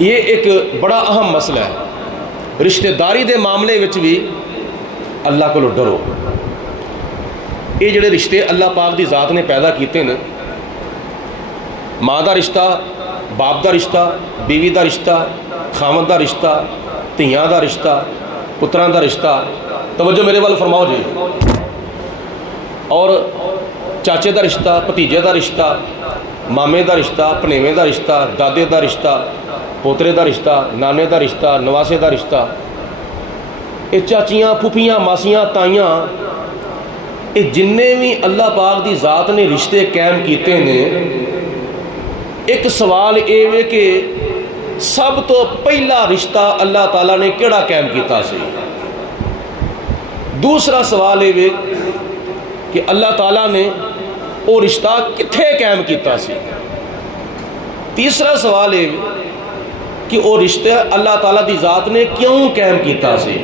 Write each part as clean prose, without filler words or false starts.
یہ ایک بڑا اہم مسئلہ ہے. رشتہ داری دے معاملے وچ بھی اللہ کو ڈرو. یہ جڑے رشتے اللہ پاک دی ذات نے پیدا کیتے ہیں، ماں دا رشتہ، باپ دا رشتہ، بیوی دا رشتہ، خاوند دا رشتہ، دھیاں دا رشتہ، پتراں دا رشتہ، توجہ میرے وال فرماؤ جی، اور چاچے دا رشتہ، بھتیجے دا رشتہ، مامے دا رشتہ، پنیویں دا رشتہ، دادے دا رشتہ، پوترے دا رشتہ، نانے دا رشتہ، نواسے دا رشتہ، یہ چاچیاں، پھوپھیاں، ماسیاں، تائیاں، یہ جننے بھی اللہ پاک دی ذات نے رشتے قائم کیتے ہیں، ایک سوال یہ ہے کہ سب تو پہلا رشتہ اللہ تعالیٰ نے کیڑا قائم کیتا سی؟ دوسرا سوال یہ ہے کہ اللہ تعالیٰ نے وہ رشتہ کتھے قائم کیتا سی؟ تیسرا سوال یہ کہ وہ رشتہ اللہ تعالیٰ دی ذات نے کیوں قائم کیتا سی؟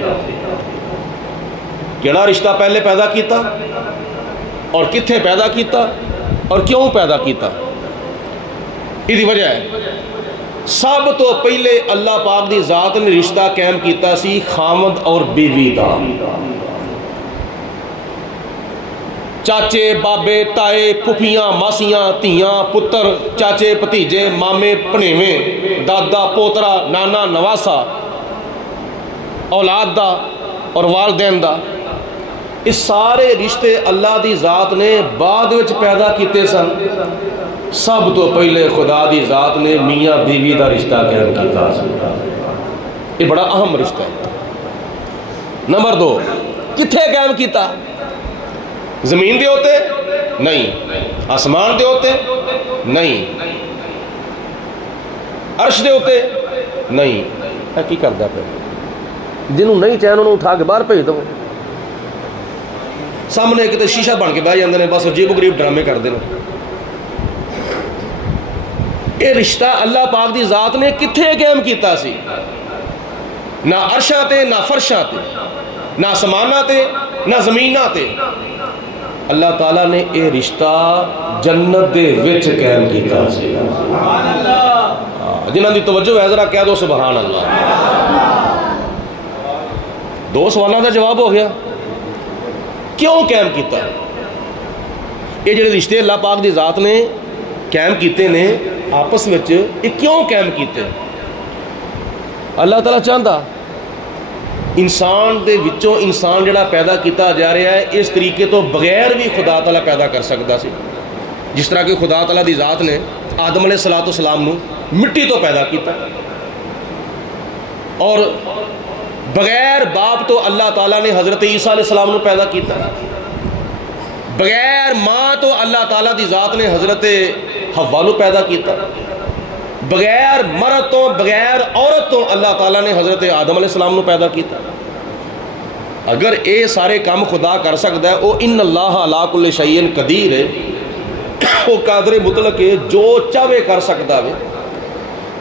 کیڑا رشتہ پہلے پیدا کیتا اور کتھے پیدا کیتا اور کیوں پیدا کیتا؟ یہ وجہ ہے سب تو پہلے اللہ پاک دی ذات نے رشتہ قائم کیتا سی خاوند اور بیوی دا. چاچے، بابے، تائے، پھوپھیاں، ماسیاں، دھیاں، پتر، چاچے، بھتیجے، مامے، پنیویں، دادا، پوترا، نانا، نواسا، اولاد دا اور والدین دا، اس سارے رشتے اللہ دی ذات نے بعد وچ پیدا کیتے سن. سب تو پہلے خدا دی ذات نے میاں بیوی دا رشتہ قائم کیتا سی. یہ بڑا اہم رشتہ ہے. نمبر 2، کتھے قائم کیتا؟ زمین دے ہوتے؟ نہیں. آسمان دے ہوتے؟ نہیں. عرش دے ہوتے؟ نہیں. کی کردا پہ جنہوں نہیں چاہے انہوں اٹھا کے باہر بھیج دو. سامنے کتے شیشہ بن کے بہ جاندے نے، بس عجیب و غریب ڈرامے کردے نے. یہ رشتہ اللہ پاک دی ذات نے کتھے قائم کیتا سی؟ نہ عرشاں تے، نہ فرشاں تے، نہ آسماناں تے، نہ زمیناں تے. اللہ تعالیٰ نے یہ رشتہ جنت دے وچ قائم کیتا سی. سبحان اللہ. جنہاں دی توجہ ہے ذرا کہہ دو سبحان اللہ. 2 سوالوں کا جواب ہو گیا. کیوں قائم کیتا ہے؟ یہ جڑے رشتے اللہ پاک دی ذات نے قائم کیتے نے آپس وچ، یہ کیوں قائم کیتے؟ اللہ تعالیٰ چاہتا انسان دے وچوں انسان جڑا پیدا کیتا جا رہا ہے اس طریقے تو بغیر بھی خدا تعالیٰ پیدا کر سکتا سی. جس طرح کہ خدا تعالیٰ دی ذات نے آدم علیہ السلام نو مٹی تو پیدا کیتا، اور بغیر باپ تو اللہ تعالیٰ نے حضرت عیسیٰ علیہ السلام نو پیدا کیتا. بغیر ماں تو اللہ تعالیٰ دی ذات نے حضرت حوا نو پیدا کیتا. بغیر مرد تو، بغیر عورت تو اللہ تعالیٰ نے حضرت آدم علیہ السلام نو پیدا کیتا. اگر اے سارے کام خدا کر سکتا ہے، وہ ان اللہ علی کل شیء قدیر ہے، وہ قادر مطلق ہے، جو چاہے کر سکتا ہے.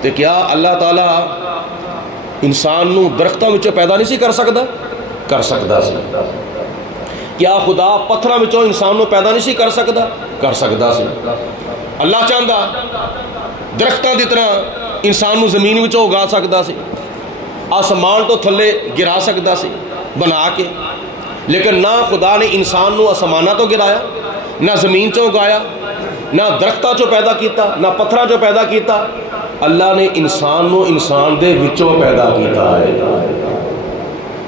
تو کیا اللہ تعالیٰ انسان نو درختوں وچوں پیدا نہیں سی کر سکتا؟ کر سکتا سی. کیا خدا پتھراں وچوں انسان نو پیدا نہیں سی کر سکتا؟ کر سکتا سی. اللہ چاہتا درختوں دی طرح انسان نو زمین وچوں اگا سکتا سی، آسمان تو تھلے گرا سکتا سی بنا کے. لیکن نہ خدا نے انسان نو آسماناں تو گرایا، نہ زمین چوں اگایا، نہ درختاں چوں پیدا کیتا، نہ پتھراں چوں پیدا کیتا. اللہ نے انسان نو انسان دے وچوں پیدا کیتا ہے.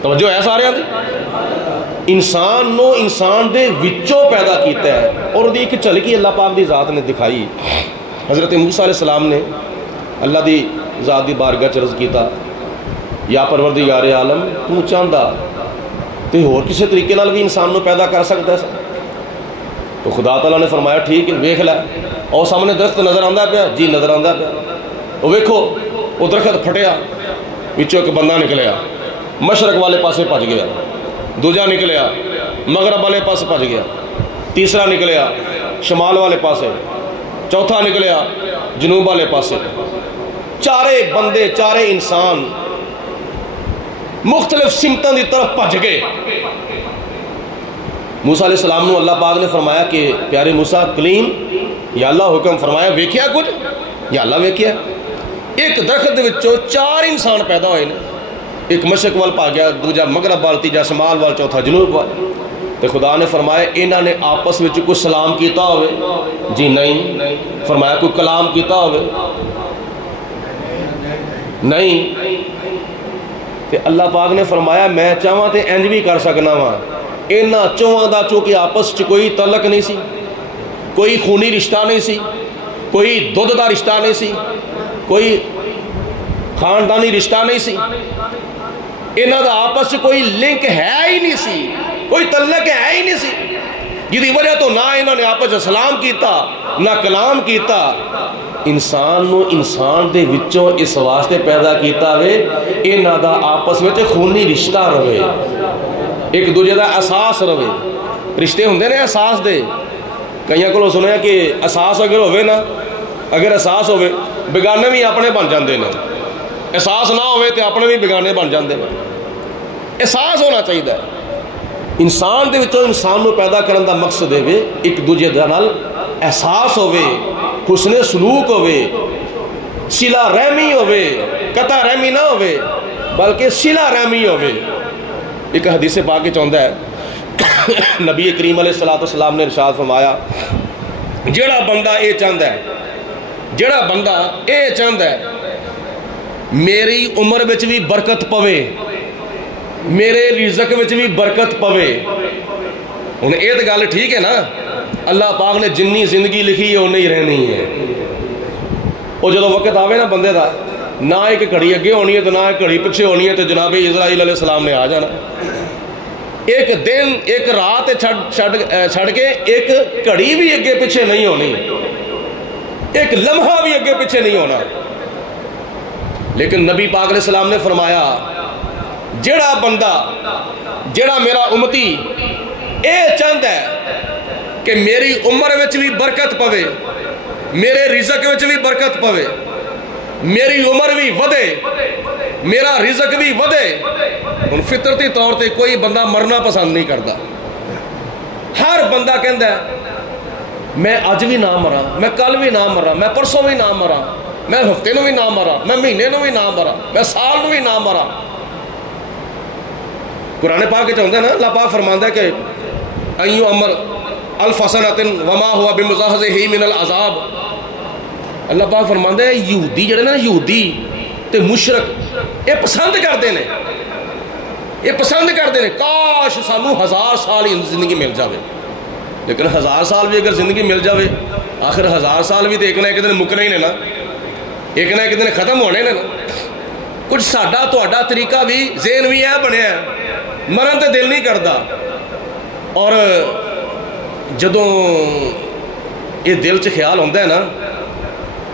توجہ ہے سارے دی؟ انسان نو انسان دے وچوں پیدا کیتا ہے. اور دی ایک جھلکی اللہ پاک دی ذات نے دکھائی. حضرت موسیٰ علیہ السلام نے اللہ دی ذات دی بارگاہ چ عرض کیتا، یا پروردگار عالم تو چاہتا تے اور کسی طریقے نال بھی انسان نو پیدا کر سکتا ہے. تو خدا تعالیٰ نے فرمایا ٹھیک ہے، ویکھ لے اور سامنے درخت نظر آندا پیا؟ جی نظر آندا پیا. وہ ویکھو وہ درخت پھٹیا، وچوں ایک بندہ نکلیا، مشرق والے پاسے بھج گیا، دوجا نکلیا مغرب والے پاسے بھج گیا، تیسرا نکلیا شمال والے پاسے، چوتھا نکلیا جنوب والے پاسے. چارے بندے، چارے انسان مختلف سمتوں کی طرف بھج گئے. موسیٰ علیہ السلام نو اللہ پاک نے فرمایا کہ پیارے موسیٰ کلیم، یا اللہ حکم فرمایا ویکھیا کچھ؟ یا اللہ ویکھیا. ایک درخت دے وچوں 4 انسان پیدا ہوئے نے، ایک مشرق وال پا گیا، دوجا مغرب وال، تیجا شمال وال، چوتھا جنوب وال۔ تو خدا نے فرمایا انہاں نے آپس وچ کوئی سلام کیتا ہوئے؟ جی نہیں۔ فرمایا کوئی کلام کیتا ہوئے؟ نہیں۔ تے اللہ پاک نے فرمایا میں چاہواں تے انج بھی کر سکنا وا، انہاں چوہاں دا چونکہ آپس چ کوئی تعلق نہیں سی، کوئی خونی رشتہ نہیں سی، کوئی دودھ دا رشتہ نہیں سی، کوئی خاندانی رشتہ نہیں سی، انہاں دا آپس چ کوئی لنک ہے ہی نہیں سی، کوئی تعلق ہے ہی نہیں سی، جدی وجہ تو نہ انہوں نے آپس چ سلام کیتا نہ کلام کیتا۔ انسان نو انسان دے وچوں اس واسطے پیدا کیتا وے انہاں دا آپس وچ خونی رشتہ رہے، ایک دوجے دا احساس رہے۔ رشتے ہوندے نے احساس دے، کئیاں کولوں سنیا کہ احساس اگر ہوئے نا، اگر احساس ہوئے بیگانے بھی اپنے بن جاندے نے، احساس نہ ہوئے تے اپنے بھی بیگانے بن جاندے نے۔ احساس ہونا چاہیے، انسان دے وچوں انسان نو پیدا کرن دا مقصد ہے ایک دوجے دے نال احساس ہوئے، حسن سلوک ہوئے، صلہ رحمی ہوئے، قطع رحمی نہ ہوئے بلکہ صلہ رحمی ہوئے۔ ایک حدیث پاک چاہتا ہے نبی کریم علیہ السلام نے ارشاد فرمایا جڑا بندہ اے چاہتا ہے، جڑا بندہ اے چاہتا ہے میری عمر وچ بھی برکت پوے، میرے رزق وچ بھی برکت پوے۔ ہن اے تے گل ٹھیک ہے نا، اللہ پاک نے جنی زندگی لکھی ہے انہیں ہی رہنی ہے۔ وہ جدو وقت آوے نا بندے دا، نہ ایک گھڑی اگے ہونی ہے تو نہ ایک گھڑی پیچھے ہونی ہے، تو جناب اسرائیل علیہ السلام نے آ جانا، ایک دن ایک رات چھڑ کے ایک گھڑی بھی اگے پیچھے نہیں ہونی، ایک لمحہ بھی اگے پیچھے نہیں ہونا۔ لیکن نبی پاک علیہ السلام نے فرمایا جڑا بندہ، جڑا میرا امتی اے چاہتا ہے کہ میری عمر وچ بھی برکت پوے، میرے رزق وچ بھی برکت پوے، میری عمر بھی ودے، میرا رزق بھی ودے۔ ان فطرتی طور تے کوئی بندہ مرنا پسند نہیں کرتا، ہر بندہ کہندا ہے میں اج بھی نہ مرا، میں کل بھی نہ مرا، میں پرسوں بھی نہ مرا، میں ہفتے نو بھی نہ مرا، میں مہینے نو بھی نہ مرا، میں سال نو بھی نہ مرا۔ قرآن پاک چاہتا ہے نا، اللہ پاک فرماندا ہے کہ ایو امر الف سنۃ وما ہوا بمزحزحہ من العذاب۔ اللہ پاک فرماندا ہے یہودی جڑے نا، یہودی تے مشرک، یہ پسند کرتے ہیں، یہ پسند کرتے ہیں کاش سانو 1000 سال زندگی مل جاوے۔ لیکن 1000 سال بھی اگر زندگی مل جاوے، آخر 1000 سال بھی تو ایک نہ ایک دن مکنے ہی نے نا، ایک نہ ایک دن ختم ہونے نے نا۔ کچھ ساڈا تہاڈا طریقہ بھی ذہن بھی ہے بنیا ہے، مرن تے دل نہیں کرتا، اور جدوں یہ دل چ خیال ہوتا ہے نا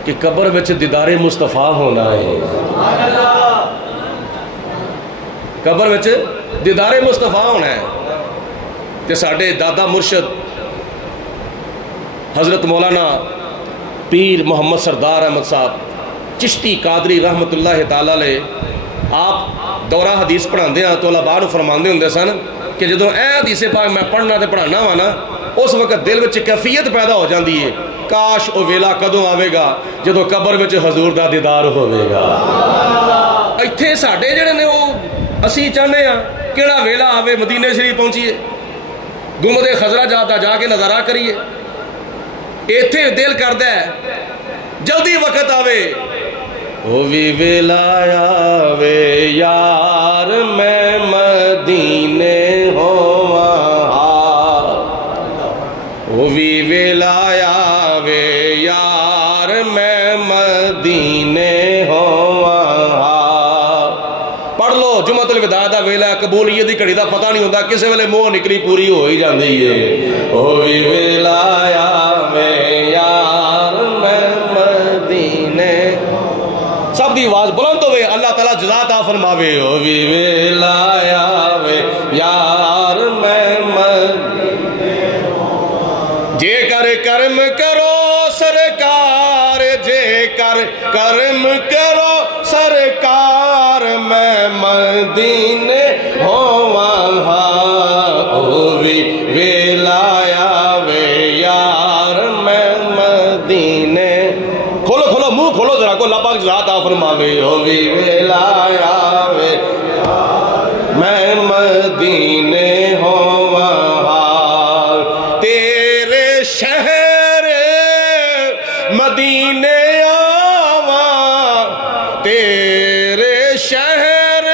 کہ قبر وچ دیدار مصطفیٰ ہونا ہے، قبر وچ دیدار مصطفیٰ ہونا ہے، تے ساڈے دادا مرشد حضرت مولانا پیر محمد سردار احمد صاحب چشتی قادری رحمت اللہ تعالیٰ علیہ، آپ دورہ حدیث پڑھاندے ہیں تو اللہ باہر فرماندے ہوندے سن کہ جدوں اے حدیث پاک میں پڑھنا تے پڑھانا وا نا، اس وقت دل وچ کیفیت پیدا ہو جاندی ہے کاش او ویلا کدوں آوے گا جدوں قبر وچ حضور دا دیدار ہوے گا۔ ایتھے ساڈے جڑے نے او اسی چاہنے ہاں کیڑا ویلا آوے مدینے شریف پہنچیے، گنبد خضرا جا کے نظارہ کریے۔ ایتھے دل کردا ہے جلدی وقت آوے، او وی ویلا آوے یار میں مدینے ہوواں، او وی ویلا آوے یار میں مدینے ہوواں۔ پڑھ لو جمعۃ الوداع دا ویلا، قبولیت دی گھڑی دا پتہ نہیں ہوندا، کسے ویلے منہ نکلی پوری ہو ہی جاندی ہے۔ او وی ویلا آوے یار میں مدینے، سب دی آواز بلند ہوئے، اللہ تعالیٰ جزا عطا فرماوے۔ او وی ویلا آوے یار میں مدینے، جے کر کرم کرو سرکار، جے کر کرم کرو سرکار میں مدینے ہوواں۔ او وی ویلا آوے یار میں مدینے، کھولو کھولو منہ کھولو ذرا کو، اللہ پاک جزا عطا فرمائے۔ بھی ویلایا وے میں مدینے ہوا تیرے شہر مدینے آوا تیرے شہر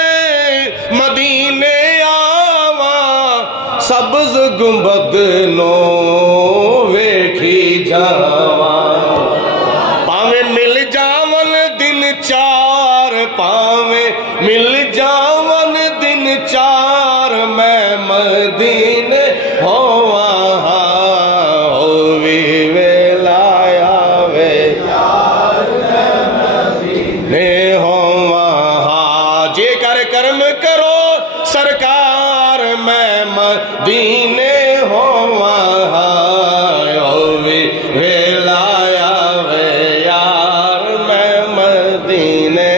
مدینے آوا سبز گنبد نو ویکھی جاوا پاویں مل جاون دن چار پاویں مل جاون دن چار میں مدینے ہوا ہووی ویلایا وے مدینے ہوا جے کر کرم کرو سرکار میں مدینے ہوا ہووی ویلایا وے یار میں مدینے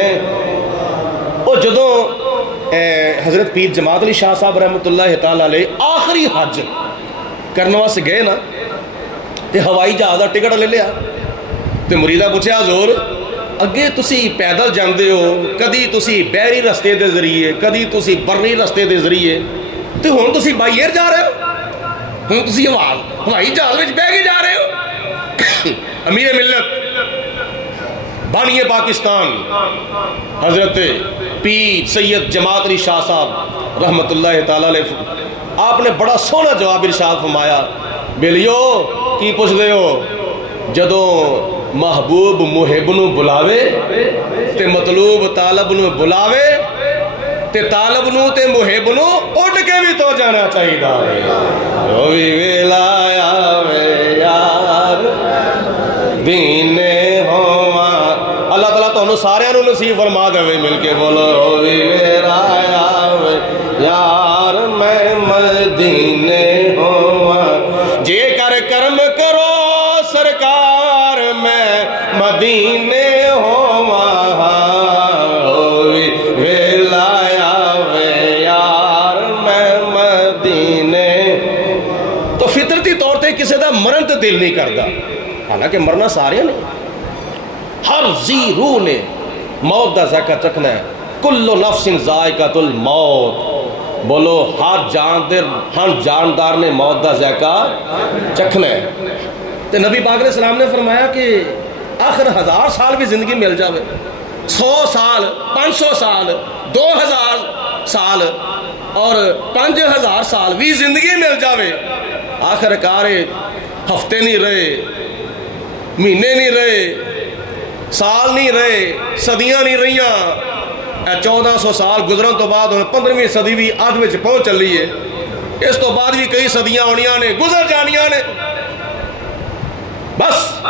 او جدوں حضرت پیر جماعت علی شاہ صاحب رحمت اللہ تعالیٰ علیہ آخری حج کرنے واسطے گئے نا تے ہوائی جہاز دا ٹکٹ لے لیا تے مریدہ پوچھیا حضور اگے تسی پیدل جاندے ہو کدی تسی بحری رستے دے ذریعے کدی تسی برری رستے دے ذریعے تے ہن تسی بائی ایئر جا رہے ہو ہن تسی ہوائی جہاز وچ بیٹھ کے جا رہے ہو امیر ملت بانی پاکستان حضرت پیر سید جماعت علی شاہ صاحب رحمت اللہ تعالیٰ علیہ آپ نے بڑا سونا جواب ارشاد فرمایا بیلیو کی پوچھ دے ہو جدوں محبوب محب نو بلاوے تے مطلوب طالب نو بلاوے تے طالب نو تے محب نو اٹھ کے بھی تو جانا چاہیے جو بھی ویلایا وے یار دینے ہوا اللہ تعالیٰ تو انہوں سارے انہوں نصیب فرما دے وے مل کے بولو جو بھی ویلایا وے یار میں مدینے ہوا جے کر کرم کرو سرکار میں مدینے ہوا ہووی ویلایا وے یار میں مدینے تو فطرتی طور تے کسی دا مرن تے دل نہیں کردا حالانکہ مرنا سارے نے ہر ذی روح نے موت دا ذائقہ چکھنا ہے کل نفس ذائقۃ الموت بولو ہر جاندار نے موت دا ذائقہ چکھنا ہے تو نبی پاک علیہ السلام نے فرمایا کہ آخر 1000 سال بھی زندگی مل جاوے 100 سال 500 سال 2000 سال اور 5000 سال بھی زندگی مل جاوے آخر کار ہفتے نہیں رہے مہینے نہیں رہے سال نہیں رہے صدیاں نہیں رہیاں 1400 سال گزرن تو بعد 15ویں صدی بھی آدھ وچ پہنچ چلی ہے اس تو بعد بھی کئی صدیاں ہونیاں نے گزر جانیاں نے بس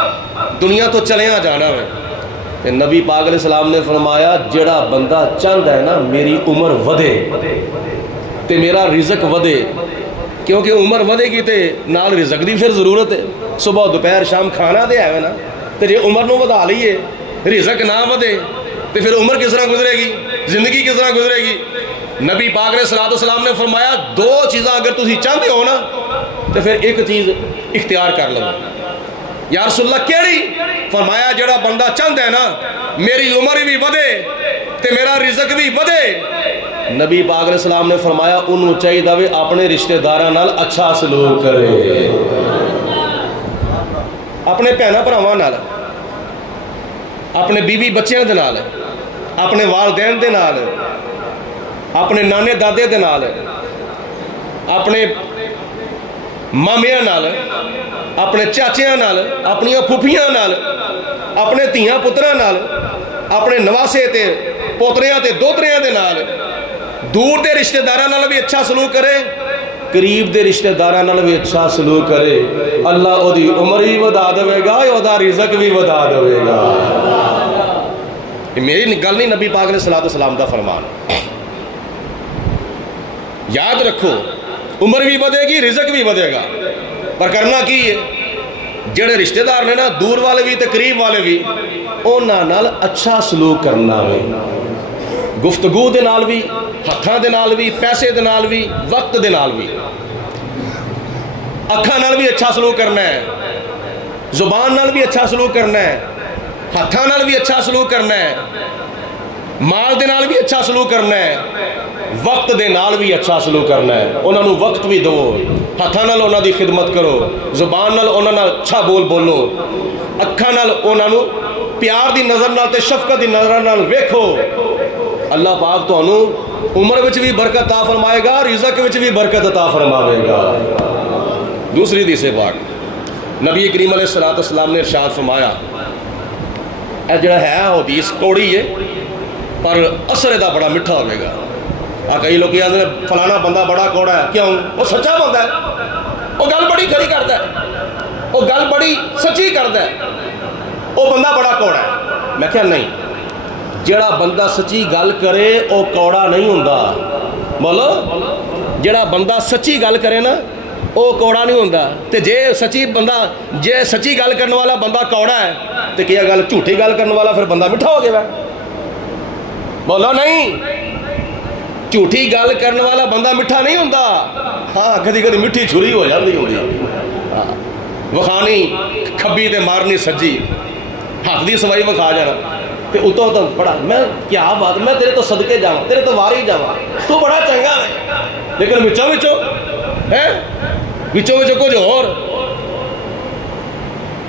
دنیا تو چلیاں جانا ہے نبی پاک علیہ السلام نے فرمایا جڑا بندہ چاہتا ہے نا میری عمر ودے تے میرا رزق ودے کیونکہ عمر ودے گی تے نال رزق دی پھر ضرورت ہے صبح دوپہر شام کھانا دے آئے نا تے جے عمر نو ودا لئیے رزق نہ ودے تے پھر عمر کس طرح گزرے گی زندگی کس طرح گزرے گی نبی پاک علیہ السلام نے فرمایا 2 چیزاں اگر تسی چاہتے ہو نا تو پھر ایک چیز اختیار کر لو یا رسول اللہ کیڑی فرمایا جڑا بندہ چاہتا ہے نا میری عمر بھی ودے تے میرا رزق بھی ودے نبی پاک علیہ السلام نے فرمایا انہوں چاہیے دے اپنے رشتہ داراں نال اچھا سلوک کرے اپنے بھیناں بھراواں نال اپنے بیوی بچیاں دے نال اپنے والدین دے نال اپنے نانے دادے دے نال اپنے مامیاں نال اپنے چاچیاں نال اپنی پھوپھیاں نال اپنے تیاں پتراں نال اپنے نواسے تے پوتریاں تے دوتریاں دے نال دور دے رشتہ داراں نال بھی اچھا سلوک کرے قریب دے رشتہ داراں نال بھی اچھا سلوک کرے اللہ او دی عمر بھی ودا دے گا او دا رزق بھی ودا دے گا یہ میری گل نہیں نبی پاک علیہ السلام دا فرمان یاد رکھو عمر بھی ودے گی رزق بھی ودے گا پر کرنا کی ہے جڑے رشتہ دار نے نا دور والے بھی تے قریب والے بھی انہاں نال اچھا سلوک کرنا ہے گفتگو دے نال بھی ہتھاں دے نال بھی پیسے دے نال بھی وقت دے نال بھی اکھاں نال بھی اچھا سلوک کرنا ہے زبان نال بھی اچھا سلوک کرنا ہے ہتھاں نال بھی اچھا سلوک کرنا ہے مال دے نال بھی اچھا سلوک کرنا ہے، وقت دے نال بھی اچھا سلوک کرنا ہے، انہاں نوں وقت بھی دو، ہتھاں نال انہاں دی خدمت کرو، زبان نال انہاں نال اچھا بول بولو، اکھاں نال انہاں نوں پیار دی نظر نال تے شفقت دی نظر نال ویکھو، اللہ پاک تانوں عمر وچ بھی برکت عطا فرمائے گا، رزق وچ بھی برکت عطا فرماوے گا۔ دوسری حدیث پاک نبی کریم علیہ السلام نے ارشاد فرمایا، اے جڑا ہے حدیث کوڑی ہے پر اثر دا بڑا میٹھا ہوئے گا۔ کئی لوگ کہتے ہیں فلانا بندہ بڑا کوڑا ہے، کیوں؟ وہ سچا بندہ ہے، وہ گل بڑی کھری کرتا ہے، وہ گل بڑی سچی کرتا ہے، وہ بندہ بڑا کوڑا ہے۔ میں کہا نہیں، جڑا بندہ سچی گل کرے وہ کوڑا نہیں ہوندا، بولو جڑا بندہ سچی گل کرے نا وہ کوڑا نہیں ہوندا۔ تے جے سچی گل کرنے والا بندہ کوڑا ہے تو کیا گل جھوٹی گل کرنے والا پھر بندہ میٹھا ہو گیا؟ بولو نہیں، جھوٹی گل کرنے والا بندہ میٹھا نہیں ہوندا، ہاں کدی کدی میٹھی چھری ہو جاتی ہوندی، وکھانی کھبی تے مارنی سجی، ہاتھ دی سوائی وکھا جانا تے اتوں تو بڑا میں کیا بات، میں تیرے تو صدقے جاواں، تیرے تو واری جاواں، تو بڑا چنگا ہے، لیکن وچوں کچھ اور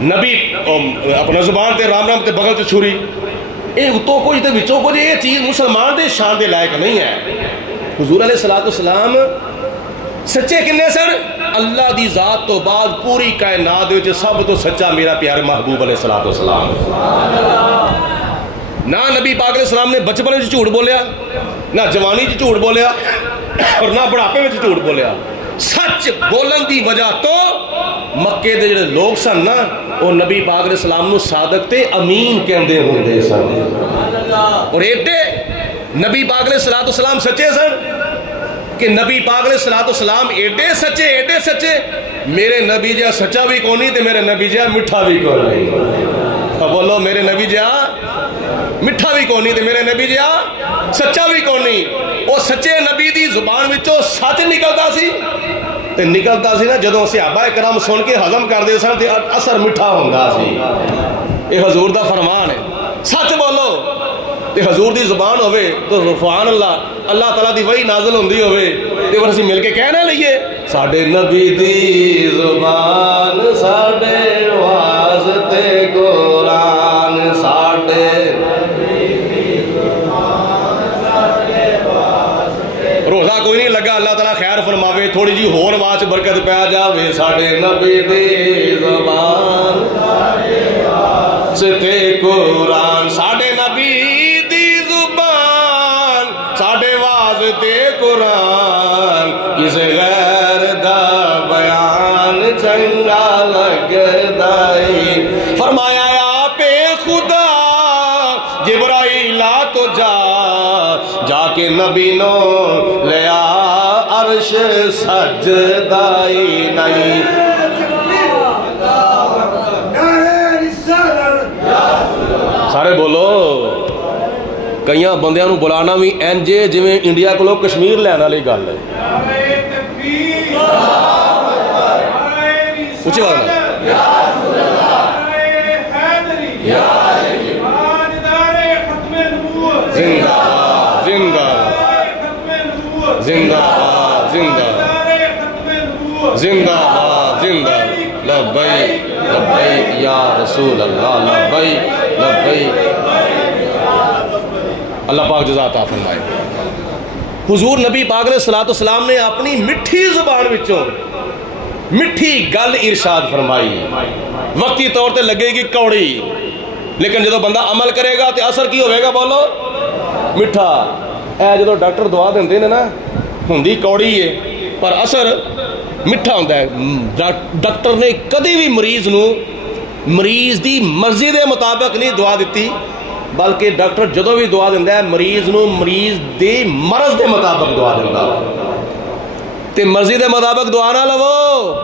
نبی اپنا زبان تے رام رام تے بغل تے چھری، اے اتوں کچھ تے وچوں کچھ، یہ چیز مسلمان دے شان دے لائق نہیں ہے۔ حضور علیہ السلام سچے کنے سن؟ اللہ دی ذات تو بعد پوری کائنات وچ سب تو سچا میرا پیارے محبوب علیہ السلام۔ نہ نبی پاک علیہ السلام نے بچپن وچ جھوٹ بولیا، نہ جوانی وچ جھوٹ بولیا، اور نہ بڑھاپے وچ جھوٹ بولیا۔ سچ بولن دی وجہ تو مکے دے جڑے لوگ سن نا وہ نبی پاک علیہ السلام نو صادق تے امین کہندے ہوندے سن، اور ایڈے نبی پاک علیہ السلام سچے سن کہ نبی پاک علیہ السلام ایڈے سچے میرے نبی جہاں سچا بھی کونی تے میرے نبی جہاں مٹھا بھی کونی، بولو میرے نبی جہاں مٹھا بھی کونی تے میرے نبی جہاں سچا بھی کونی۔ وہ سچے نبی دی زبان وچوں سچ نکلتا سی تے نکلتا سی نا جدوں صحابہ کرام سن کے ہضم کردے سن تے اثر مٹھا ہوندا سی۔ یہ حضور دا فرمان ہے، سچ بولو تے حضور دی زبان ہوئے تو سبحان اللہ، اللہ تعالیٰ دی وحی نازل ہوندی ہوئے تے پھر اسی مل کے کہنا لئیے ساڈے نبی دی زبان ساڈے واسطے قرآن، ساڈے روزہ کوئی نہیں لگا، اللہ تعالیٰ خیر فرماوے، تھوڑی جی ہور واچ برکت پہ جاوے، ساڈے نبی دی زبان ساڈے قرآن، ساڈے نبی دی زبان ساڈے واسطے قرآن، کسے غیر دا بیان چنگا لگدا ہے۔ فرمایا آپ خدا جبرائیل تو جا کے نبی نو لیا عرش سجدائی نہیں۔ سارے بولو، کئیاں بندیاں نو بلانا بھی اینجے جویں انڈیا کو لوگ کشمیر لینا لئی گل ہے۔ اچھی بات ہے، زندہ زندہ زندہ زندہ زندہ لبیک لبیک یا رسول اللہ، لبیک لبیک۔ اللہ پاک جزا عطا فرمائے۔ حضور نبی پاک علیہ السلام نے اپنی مٹھی زبان وچوں مٹھی گل ارشاد فرمائی، وقتی طور تے لگے گی کوڑی، لیکن جدو بندہ عمل کرے گا تو اثر کی ہوئے گا؟ بولو میٹھا۔ اے جدو ڈاکٹر دعا دیندے نے نا ہوندی کوڑی ہے پر اثر میٹھا ہوندا ہے۔ ڈاکٹر نے کدی بھی مریض دی مرضی دے مطابق نہیں دعا دیتی، بلکہ ڈاکٹر جدو بھی دعا دیندا ہے مریض دی مرض دے مطابق دعا دیندا، تے مرضی دے مطابق دعا نہ لو،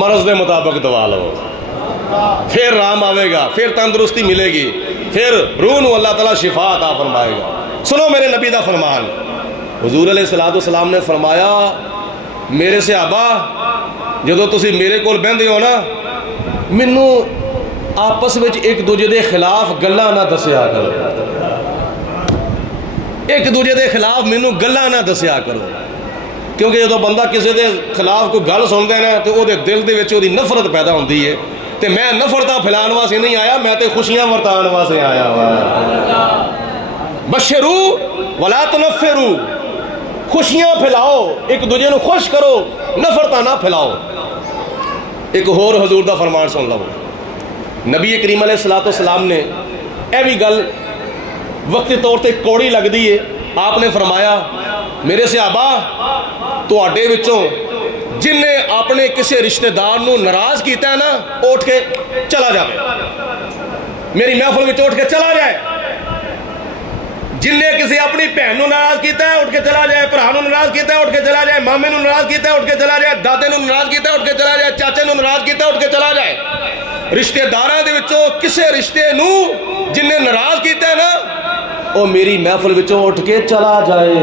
مرض دے مطابق دعا لو، پھر رام آوے گا، پھر تندرستی ملے گی، پھر روح نو اللہ تعالیٰ شفا عطا فرمائے گا۔ سنو میرے نبی دا فرمان، حضور علیہ السلام نے فرمایا میرے صحابہ جدو تسی میرے کول بہندے ہو نا مینو آپس وچ ایک دوجے دے خلاف گلاں نہ دسیا کرو، ایک دوجے دے خلاف مینوں گلاں نہ دسیا کرو، کیونکہ جدوں بندہ کسی دے خلاف کوئی گل سندا ہے نا تو وہ دل دے وچ دی نفرت پیدا ہوندی ہے. تے میں نفرتاں پھیلان واسطے نہیں آیا، میں تے خوشیاں ورتان واسطے آیا ہوا. بشرو ولا تنفرو، خوشیاں پھیلاؤ، ایک دوجے نو خوش کرو، نفرتاں نہ پھیلاؤ. ایک ہور حضور دا فرمان سن لو. نبی کریم علیہ الصلوۃ والسلام نے اے بھی گل وقتی طور تے کوڑی لگ دی ہے. آپ نے فرمایا میرے صحابہ تواڈے وچوں جن نے اپنے کسی رشتہ دار نو ناراض کیتا ہے نا اٹھ کے چلا جائے، میری محفل وچ اٹھ کے چلا جائے. جن نے کسی اپنی بہن نو ناراض کیتا ہے اٹھ کے چلا جائے، بھرا نو ناراض کیتا ہے اٹھ کے چلا جائے، مامے نو ناراض کیتا ہے اٹھ کے چلا جائے، دادے نو ناراض کیتا ہے اٹھ کے چلا جائے، چاچے نو ناراض کیتا ہے اٹھ کے چلا جائے. رشتہ داراں دے وچوں کسے رشتے نو جن نے ناراض کیتا ہے نا وہ میری محفل وچوں اٹھ کے چلا جائے.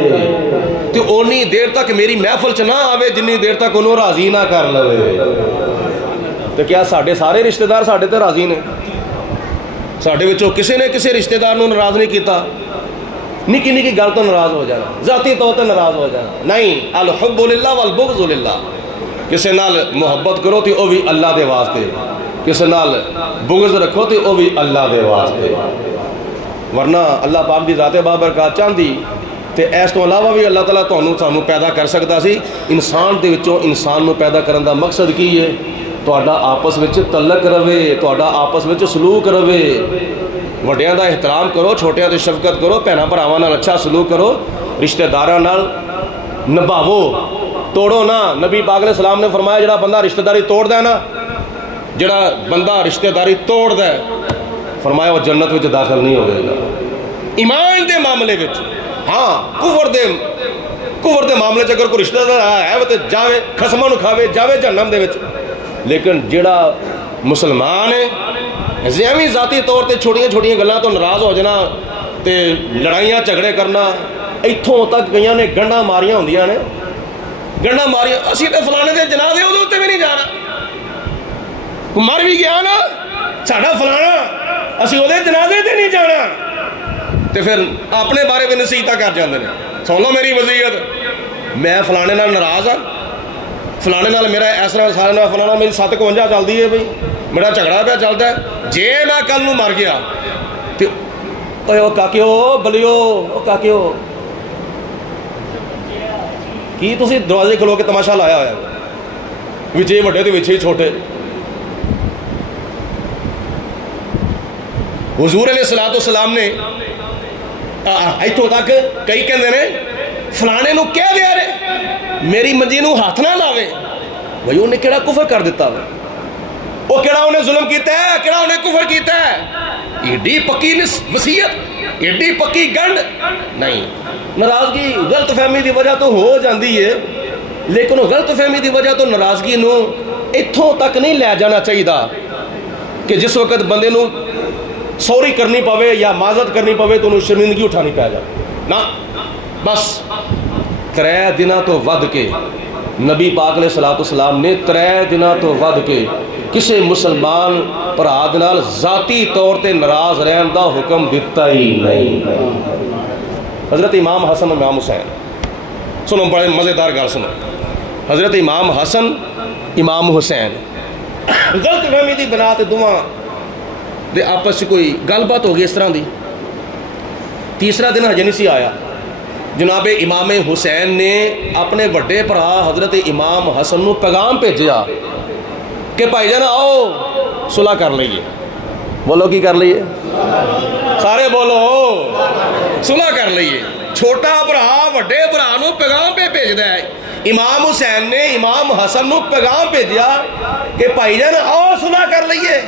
تے اونی دیر تک میری محفل چ نہ آوے جنی دیر تک انہوں راضی نہ کر لوے. تو کیا ساڈے سارے رشتہ دار ساڈے تے راضی نے؟ ساڈے وچوں کسی نے کسی رشتہ دار نو ناراض نہیں کیتا. نکی نکی گل تو ناراض ہو جانا، ذاتی طور تے ناراض ہو جانا نہیں. الحب للہ والبغض للہ. کسی نال محبت کرو تے او بھی اللہ دے واسطے، کسی نال بغض رکھو تے او بھی اللہ دے واسطے. ورنہ اللہ پاک دی ذات بابرکات چاہندی تے اس تو علاوہ بھی اللہ تعالیٰ سانوں پیدا کر سکتا سی. انسان دے وچوں انسان نو پیدا کرن دا مقصد کی ہے؟ تہاڈا آپس وچ تعلق رہے، تہاڈا آپس وچ سلوک رہے. وڈیاں دا احترام کرو، چھوٹیاں تے شفقت کرو، بھیناں بھراواں نال اچھا سلوک کرو، رشتہ داراں نال نبھاؤ، توڑو نہ. نبی پاک علیہ السلام نے فرمایا جڑا بندہ رشتہ داری توڑ دا ہے نا، جڑا بندہ رشتہ داری توڑ دا ہے فرمایا وہ جنت وچ داخل نہیں ہوئے گا. ایمان دے معاملے وچ ہاں کفر دے معاملے چ اگر کوئی رشتہ دار ہے وہ تے جاوے خصماں نو کھاوے جاوے جہنم دے وچ. لیکن جڑا مسلمان ہے ایویں ذاتی طور تے چھوٹیاں چھوٹیاں گلاں تو ناراض ہو جانا تے لڑائیاں جھگڑے کرنا، ایتھوں تک کئیاں نے گنڈاں ماریاں ہوندیاں نے، گنڈاں ماریاں اسی تے فلانے دے جنازے اودے تے بھی نہیں جانا. مر بھی گیا نا ساڈا فلانا، اسی اودے جنازے تے نہیں جانا. تے پھر اپنے بارے بھی نصیحتاں کر جاندے نے. سن لو میری وصیت، میں فلانے نال ناراض ہاں، فلانے نال میرا اس طرح سارے نال فلانا میری 751 چلدی ہے بھئی، میرا جھگڑا پہ چلتا ہے. جے میں کل نو مر گیا تے اوے او کاکیو بلیو او کاکیو کی تسی دروازے کھلو کے تماشا لایا ہوا ہے، وچے وڈے تے وچے چھوٹے. حضور علیہ الصلوۃ والسلام نے ایتھوں تک کئی کہندے نے فلانے نو کہہ دیا رے میری منجی نو ہاتھ نہ لاوے. بھئی انہیں کیڑا کفر کر دیتا ہے؟ وہ کیڑا انہیں ظلم کیتا ہے؟ کیڑا انہیں کفر کیتا ہے؟ ایڈی پکی وصیت، ایڈی پکی گنڈ نہیں. ناراضگی غلط فہمی دی وجہ تو ہو جاندی ہے، لیکن غلط فہمی دی وجہ تو ناراضگی نو ایتھوں تک نہیں لے جانا چاہیے کہ جس وقت بندے نو سوری کرنی پوے یا معذرت کرنی پوے تو انہوں شرمندگی اٹھانی پہ جائے نا. بس 3 دنوں تو ود کے نبی پاک علیہ الصلوۃ والسلام نے 3 دنوں تو ود کے کسی مسلمان بھرا دے نال ذاتی طور تے ناراض رہن دا حکم دیتا ہی نہیں. حضرت امام حسن امام حسین سنو، بڑے مزیدار گل سنو. حضرت امام حسن امام حسین غلط فہمی دی بنا تے دوواں دے آپس کوئی گل بات ہو گئی اس طرح دی. تیسرا دن ہجے نہیں سی آیا، جناب امام حسین نے اپنے بڑے بھرا حضرت امام حسن نو پیغام بھیجیا کہ بھائی جان آؤ صلح کر لئیے. بولو کی کر لئیے؟ سارے بولو صلح کر لئیے. چھوٹا بھرا بڑے بھرا نو پیغام پہ بھیجدا ہے. امام حسین نے امام حسن نو پیغام بھیجیا کہ بھائی جان آؤ صلح کر لئیے.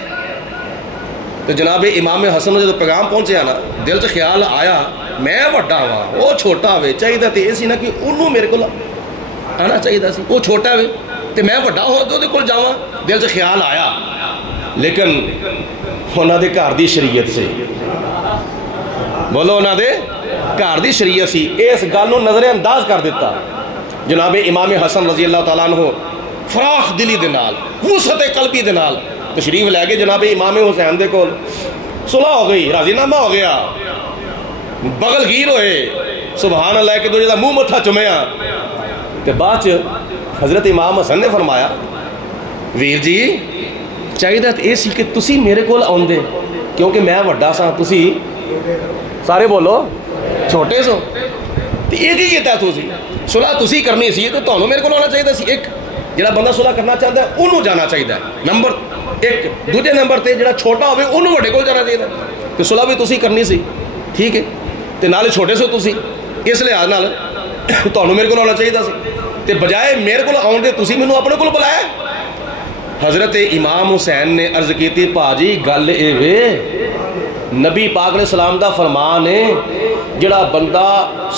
تو جناب امام حسن نے جب پیغام پہنچیا نا دل سے خیال آیا میں وڈا ہوا وہ چھوٹا ہوئے، چاہیے تے یہ سی نا کہ انہوں میرے کو آنا چاہیے سی، وہ چھوٹا ہوئے تے میں وڈا ہوا تو دے کول جاواں. دل سے خیال آیا، لیکن انہاں دے گھر دی شریعت سے، بولو انہاں دے گھر دی شریعت سی، اس گل نوں نظر انداز کر دیتا. جناب امام حسن رضی اللہ تعالیٰ عنہ فراخ دلی دے نال وسعت قلبی دے نال تشریف لے کے جناب امام حسین دے کول صلح ہو گئی، راضی نامہ ہو گیا، بغل گیر ہوئے، سبحان اللہ کہ دوجہ دا منہ متھا چمیا تے بعد حضرت امام حسن نے فرمایا ویر جی چاہیے یہ سی کہ تسی میرے کول آؤندے کیونکہ میں وڈا سا تسی سارے بولو چھوٹے سو تو یہ کی کیتا ہے تسی صلح تسی کرنی سی تو تانوں میرے کول آنا چاہیے سی ایک جڑا بندہ صلح کرنا چاہتا ہے انہوں جانا چاہیے نمبر ایک دوجے نمبر تے جڑا چھوٹا ہوئے انہوں وڈے کول جانا چاہیے تو صلح بھی تسی کرنی سی ٹھیک ہے تے نالے چھوٹے سو تسی اس لحاظ نال تانوں میرے کول آنا چاہیے سی تے بجائے میرے کول آؤن دے تسی مینوں اپنے کول بلایا حضرت امام حسین نے عرض کی تھی پاجی گل اے وے نبی پاک علیہ السلام دا فرمان ہے جڑا بندہ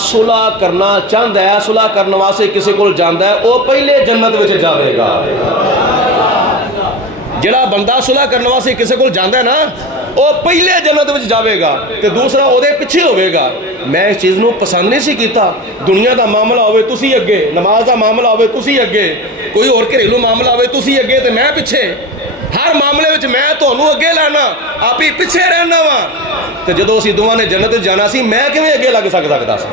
صلح کرنا چاہتا ہے صلح کرنے واسطے کسی کو جاندا ہے وہ پہلے جنت وچ جاوے گا جڑا بندہ صلح کرنے واسطے کسی کو جاندا ہے نا وہ پہلے جنت وچ جاوے گا تے دوسرا او دے پیچھے ہوئے گا میں اس چیز نو پسند نہیں سی کیتا دنیا دا معاملہ ہوئے تسی اگے نماز دا معاملہ ہوئے تسی اگے کوئی اور گھریلو معاملہ ہوئے تسی اگے تے میں پیچھے ہر معاملے وچ میں تانوں اگے لانا آپ ہی پیچھے رہنا وا تے جدوں اسی دوواں نے جنت وچ جانا سی میں کیویں اگے لگ سکدا سی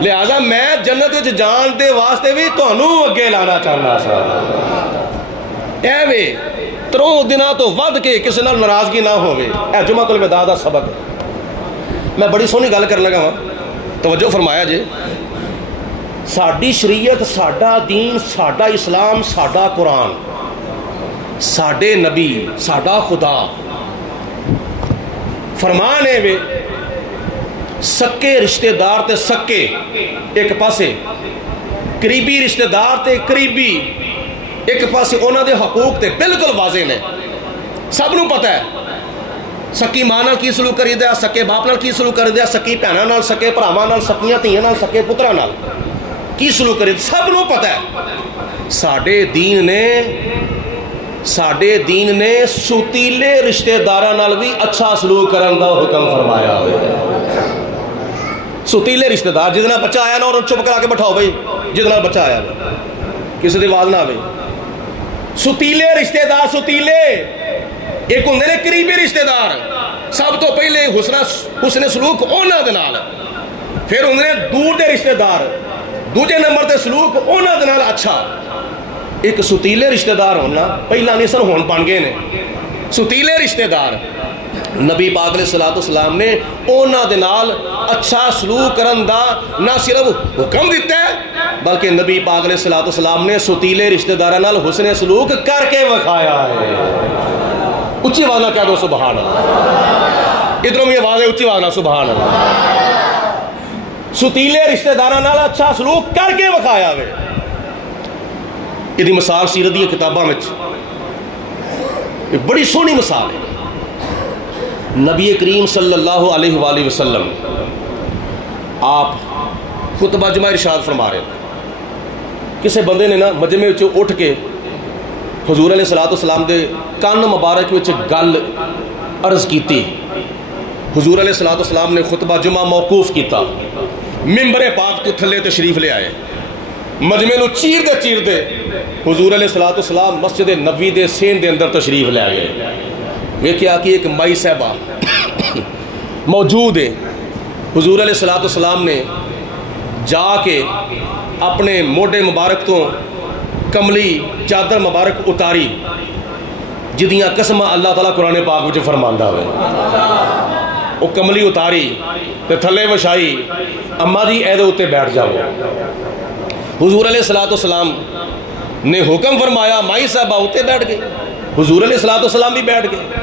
لہذا میں جنت وچ جان دے واسطے بھی تانوں اگے لانا چاہنا سا ایویں تروں دنوں تو ود کے کسی نال ناراضگی نہ ہوئے اے جمعۃ الوداع دا سبق میں بڑی سونی گل کرن لگا ہاں توجہ فرمایا جی ساڈی شریعت ساڈا دین ساڈا اسلام ساڈا قرآن ساڈے نبی ساڈا خدا فرمان ہے وے سکے رشتہ دار تے سکے ایک پاسے قریبی رشتہ دار تے قریبی ایک پاسے انہوں دے حقوق تے بالکل واضح نے سب نو پتہ ہے سکی ماں نال کی سلوک کری دیا سکے باپ نال کی سلوک کری دیا سکی بھیناں نال سکے بھراواں نال سکیاں دھیاں نال سکے پتراں نال کی سلوک کری سب نو پتہ ہے ساڈے دین نے ستیلے رشتہ داراں نال بھی اچھا سلوک کرن دا حکم فرمایا ہوئے ستیلے رشتہ دار جس نال بچہ آیا نا اور چپ کرا کے بٹھاؤ بھائی جس نال بچہ آیا کسی دی آواز نہ آوے ستیلے رشتہ دار ستیلے ایک ہوندے نے قریبی رشتہ دار سب تو پہلے حسن سلوک انہاں دے نال پھر ہوندے نے دور دے رشتہ دار دوجے نمبر تے سلوک انہاں دے نال اچھا ایک ستیلے رشتہ دار ہونا پہلا نہیں سن ہون بن گئے نے ستیلے رشتہ دار نبی پاک علیہ السلام نے انہاں دے نال اچھا سلوک کرن دا نہ صرف حکم دیتا ہے بلکہ نبی پاک علیہ السلام نے ستیلے رشتہ داراں نال حسن سلوک کر کے وکھایا ہے اچھی آواز نہ کہہ دو سبحان اللہ ادھروں بھی آواز ہے اچھی آواز نہ سبحان اللہ ستیلے رشتہ داراں نال اچھا سلوک کر کے وکھایا ہے یہ مثال سیرت دی کتاباں وچ بڑی سونی مثال ہے نبی کریم صلی اللہ علیہ وآلہ وسلم آپ خطبہ جمعہ ارشاد فرما رہے کسی بندے نے نا مجمع وچ اٹھ کے حضور علیہ السلام دے کان مبارک وچ گل عرض کیتی حضور علیہ السلام نے خطبہ جمعہ موقوف کیتا ممبر پاک تو تھلے تشریف لے آئے مجمع نو چیر دے حضور علیہ السلام مسجد نبوی دے سین دے اندر تشریف لے آئے ویکھیا کہ ایک مائی صاحبہ موجود ہے حضور علیہ السلام نے جا کے اپنے موڈے مبارک تو کملی چادر مبارک اتاری جدیاں قسمہ اللہ تعالیٰ قرآن پاک وچ فرماندا ہوئے وہ کملی اتاری تے تھلے وشائی اماں جی اے دے اوتے بیٹھ جاؤ حضور علیہ السلام نے حکم فرمایا مائی صاحبہ اوتے بیٹھ گئے حضور علیہ السلام بھی بیٹھ گئے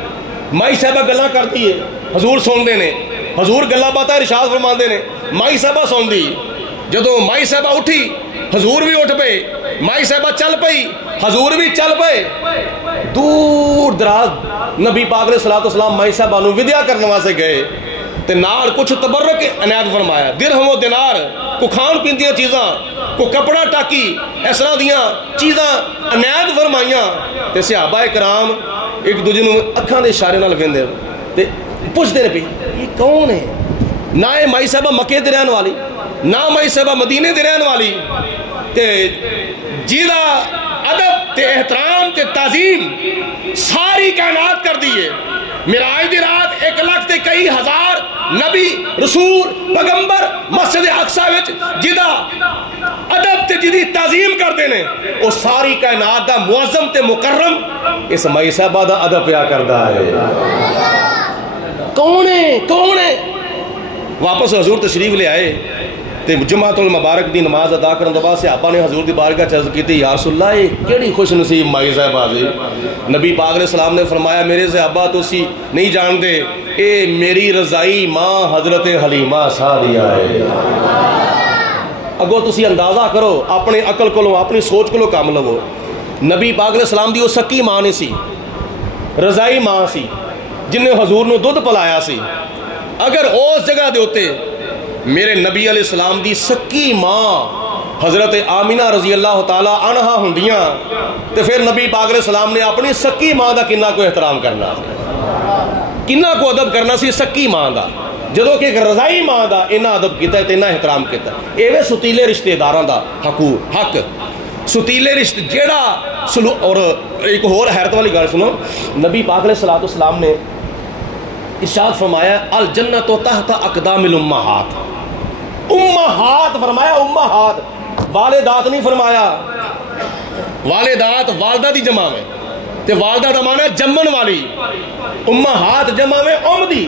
مائی صاحبہ گلاں کرتی ہے حضور سن دے نے حضور گلاں باتاں ارشاد فرماندے نے مائی صاحبہ سن دی جدوں مائی صاحبہ اٹھی حضور بھی اٹھ پے مائی صاحبہ چل پئی حضور بھی چل پے دور دراز نبی پاک علیہ السلام مائی صاحبہ نو ودیا کرنے واسطے گئے تے نال کچھ تبرک عنایت فرمایا درہم و دینار کو کھان پین دیاں چیزاں کو کپڑا ٹاکی اس طرح دیاں چیزاں عنایت فرمائیاں تے صحابہ کرام ایک دوجے نو اکھاں دے اشارے نال ویندے تے پوچھدے نے پئی یہ کون ہے نہ اے مائی صاحبہ مکے دے رہن والی نہ مائی صاحبہ مدینے دے رہن والی تے جیدا ادب تے احترام تے تعظیم ساری کائنات کر دیئے معراج دی رات 1 لاکھ تے کئی ہزار نبی رسول پیغمبر مسجد اقصی وچ جدا ادب تے جدی تعظیم کرتے ہیں وہ ساری کائنات دا معظم تے مکرم اس مائی صاحبہ دا ادب پیا کردا ہے. کون ہے واپس حضور تشریف لے آئے تے جمعۃ المبارک دی نماز ادا کرن دے بعد صحابہ نے حضور دی بارگاہ عرض کیتی یا رسول اللہ یہ کیڑی خوش نصیب مائی صاحبہ جی. نبی پاک علیہ السلام نے فرمایا میرے صحابہ تسی نہیں جانتے اے میری رضائی ماں حضرت حلیمہ سعدیہ ہے. اگو تسی اندازہ کرو اپنے عقل کولوں اپنی سوچ کولوں کام لو. نبی پاک علیہ السلام دی وہ سکی ماں نہیں سی, رضائی ماں سی جن نے حضور نو دودھ پلایا سی. اگر اس جگہ دے ہوتے میرے نبی علیہ السلام دی سکی ماں حضرت آمینہ رضی اللہ تعالی عنہا ہندیاں تو پھر نبی پاک علیہ السلام نے اپنی سکی ماں دا کنہ کو احترام کرنا, کنہ کو ادب کرنا سی سکی ماں دا. جدو کہ ایک رضائی ماں دا انہا ادب کیتا ہے تو انہا احترام کیتا ہے. ایوے ستیلے رشتہ داران دا حق ستیلے رشتہ جیڑا اور ایک اور حیرت والی گل سنو. نبی پاک علیہ السلام نے ارشاد فرمایا الجنت تحت اقدام الامہات. امہات فرمایا, امہات والدات نہیں فرمایا. والدات والدہ دی جمع میں تے والدہ دا معنی جمن والی, امہات جمع میں ام دی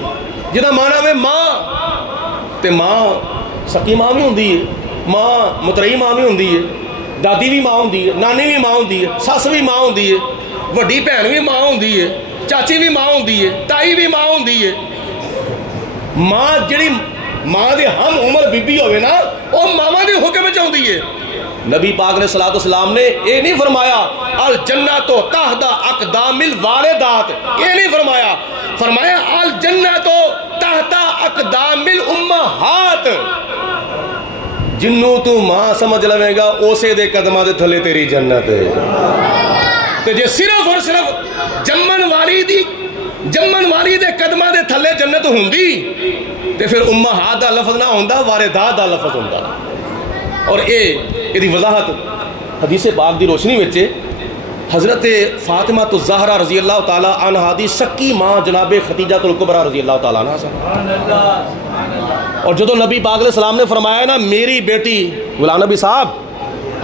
جدا معنی میں ماں. تے ماں سکی ماں بھی ہوندی ہے, ماں مترئی ماں بھی ہوندی ہے, دادی بھی ماں ہوندی ہے, نانی بھی ماں ہوندی ہے, سس بھی ماں ہوندی ہے, وڈی بہن بھی ماں ہوندی ہے, چاچی بھی ماں ہوندی ہے, تائی بھی ماں ہوندی ہے. ماں جڑی ماں دے ہم عمر بی بی ہوئے نا وہ ماما دے حکم میں چاہتی ہے. نبی پاک علیہ السلام نے یہ نہیں فرمایا الجنت تحت اقدام الوالدات, یہ نہیں فرمایا. فرمایا الجنت تحت اقدام الامہات. جنوں تو ماں سمجھ لوے گا اسے دے قدمہ دے تھلے تیری جنت ہے. تو جے صرف اور صرف جمن والی دے قدمہ دے تھلے جنت ہوندی تے پھر امہات دا لفظ نہ ہوندا, والدات دا لفظ ہوندا. اور اے دی وضاحت حدیث پاک دی روشنی وچ حضرت فاطمہ الزہرا رضی اللہ تعالی عنہا دی سکی ماں جناب خدیجہ الکبریٰ رضی اللہ تعالی عنہا سن. اور جدو نبی پاک علیہ السلام نے فرمایا نا میری بیٹی, غلام نبی صاحب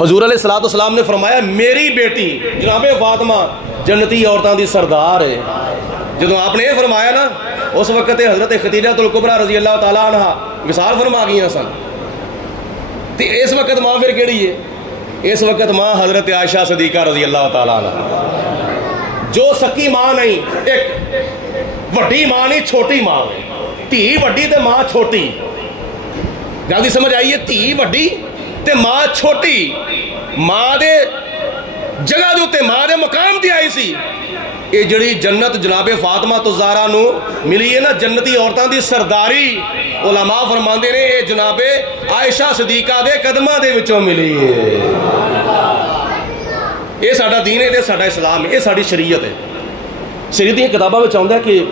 حضور علیہ السلام نے فرمایا میری بیٹی جناب فاطمہ جنتی عورتاں دی سردار ہے. جدو آپ نے یہ فرمایا نا اس وقت حضرت خدیجہ الکبریٰ رضی اللہ تعالی عنہا وصال فرما گئی سن. تے اس وقت ماں پھر کیڑی ہے؟ اس وقت ماں حضرت عائشہ صدیقہ رضی اللہ تعالی عنہ, جو سکی ماں نہیں, ایک وڈی ماں نہیں چھوٹی ماں, تھی وڈی تے ماں چھوٹی. جلدی سمجھ آئیے, تھی وڈی تے ماں چھوٹی. ماں دے جگہ دے تے ماں دے مقام دی آئی سی. یہ جڑی جنت جناب فاطمہ الزہرا نو ملی ہے نا جنتی عورتاں دی سرداری, علماء فرماندے نے یہ جناب عائشہ صدیقہ دے قدمہ دے وچوں ملی ہے. یہ ساڈا دین ہے, یہ ساڈا اسلام ہے, یہ ساڈی شریعت ہے. شریعت دی کتاباں وچ آوندا ہے کہ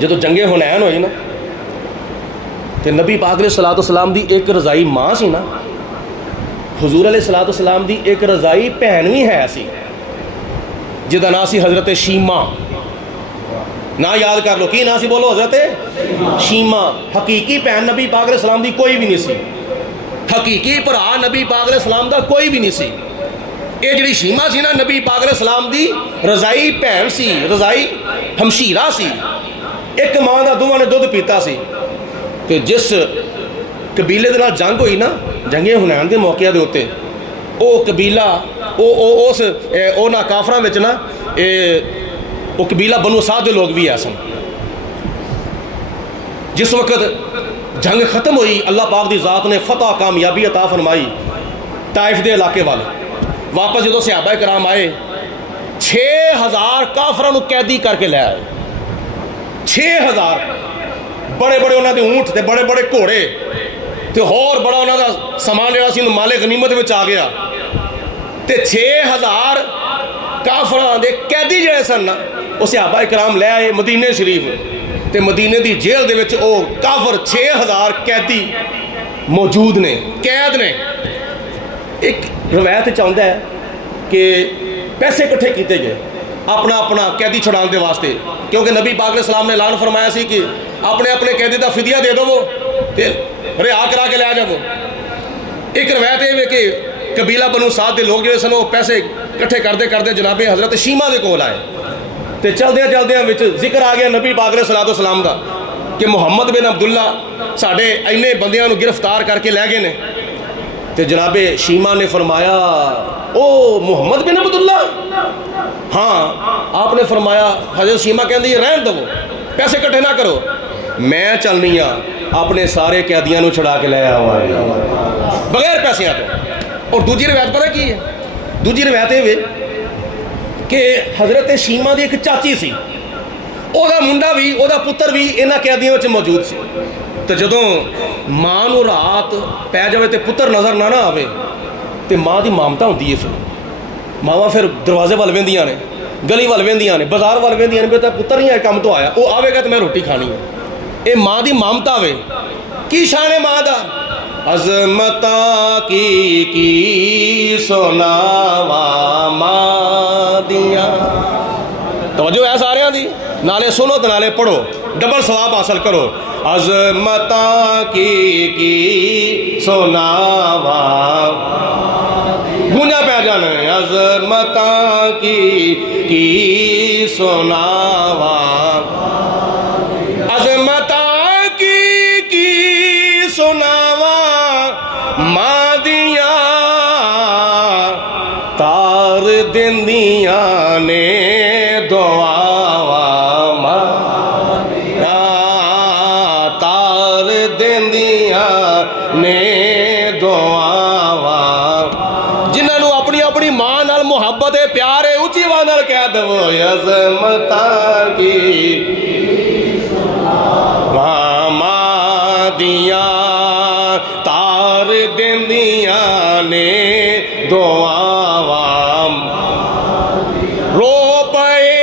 جدو جنگ حنین ہوئی نا تے نبی پاک علیہ السلام دی ایک رضائی ماں سی نا, حضور علیہ السلام دی ایک رضائی بہن بھی ہے سی جدا نا سی حضرت شیمہ. نا یاد کر لو کی نا سی, بولو حضرت شیمہ. حقیقی بہن نبی پاک علیہ السلام دی کوئی بھی نہیں سی, حقیقی بھرا نبی پاک علیہ السلام دا کوئی بھی نہیں سی. یہ جڑی شیمہ سی نا نبی پاک علیہ السلام دی رضائی بہن سی, رضائی ہمشیرہ سی. ایک ماں دا دونوں نے دودھ پیتا سی. کہ جس قبیلے دے نال جنگ ہوئی نا, جنگ حنین دے موقع دے ہوتے, او قبیلہ او نا کافراں وچ نا او قبیلہ بنو سعد دے لوگ بھی ایسن. جس وقت جنگ ختم ہوئی اللہ پاک دی ذات نے فتح کامیابی عطا فرمائی طائف دے علاقے والے. واپس جدو صحابہ کرام آئے 6000 کافراں نو قیدی کر کے لے آئے. 6000 بڑے بڑے انہاں دے اونٹ تے بڑے بڑے گھوڑے تے اور بڑا انہاں دا سامان جڑا سی مال غنیمت وچ آ گیا. تے 6000 کافراں دے قیدی جڑے سن نا وہ صحابہ کرام لے آئے مدینے شریف. تے مدینے دی جیل دے وچ او کافر 6000 قیدی موجود نے, قید نے. ایک روایت چاہتا ہے کہ پیسے کٹھے کیتے گئے اپنا اپنا قیدی چھڑان دے واسطے، کیونکہ نبی پاک علیہ السلام نے اعلان فرمایا سی کہ اپنے اپنے قیدی دا فدیہ دے دو، وہ رہا کرا کے لے جاؤ۔ ایک روایت ہے کہ قبیلہ بنو سعد دے لوگ جو سن وہ پیسے کٹھے کردے کردے جناب حضرت شیما دے کول آئے، تے چلدیاں چلدیاں وچ ذکر آ گیا نبی پاک علیہ السلام دا کہ محمد بن عبداللہ ساڈے اینے بندیاں نو گرفتار کر کے لے گئے نے۔ تے جناب شیما نے فرمایا او محمد بن عبداللہ؟ ہاں۔ آپ نے فرمایا، حضرت شیما کہندی رہن دو، پیسے کٹھے نہ کرو، میں چلنی ہاں اپنے سارے قیدیاں نو چھڑا کے لے آواں بغیر پیسیاں تو۔ اور دوجی روایت پتہ کی ہے؟ دوجی روایت یہ کہ حضرت شیما دی ایک چاچی سی، او دا منڈا بھی او دا پتر بھی انہاں قیدیاں وچ موجود سی۔ تو جدوں ماں نو رات پی جاوے تے پتر نظر نہ آوے تے ماں دی مامتا ہوندی ہے، پھر ماواں پھر دروازے ول ویندیاں نے، گلی ول ویندیاں نے، بازار ول ویندیاں نے، بیٹا پتر نہیں ہے کم تو آیا، وہ آوے گا تو میں روٹی کھانی ہے۔ اے ماں دی مامتا وے۔ کی شان ہے ماں دا؟ عظمتاں کی سناواں ماں دیاں۔ توجہ ہے سارے دی، نالے سنو تو نالے پڑھو، ڈبل ثواب حاصل کرو۔ عظمتاں کی سناواں، گونجا پہ جانا ہے، عظمتاں کی سناواں، عظمتاں کی سناواں ماں دیاں، تار دیندیاں نے دعاواں ماں دیاں، تار دیندیاں نے دعاواں، جنہاں نو اپنی اپنی ماں نال محبت ہے، پیار ہے، اونچی آواز نال کہہ دو عظمتاں کی ماں دیاں، تار دیندیاں نے دعاواں، رو پئے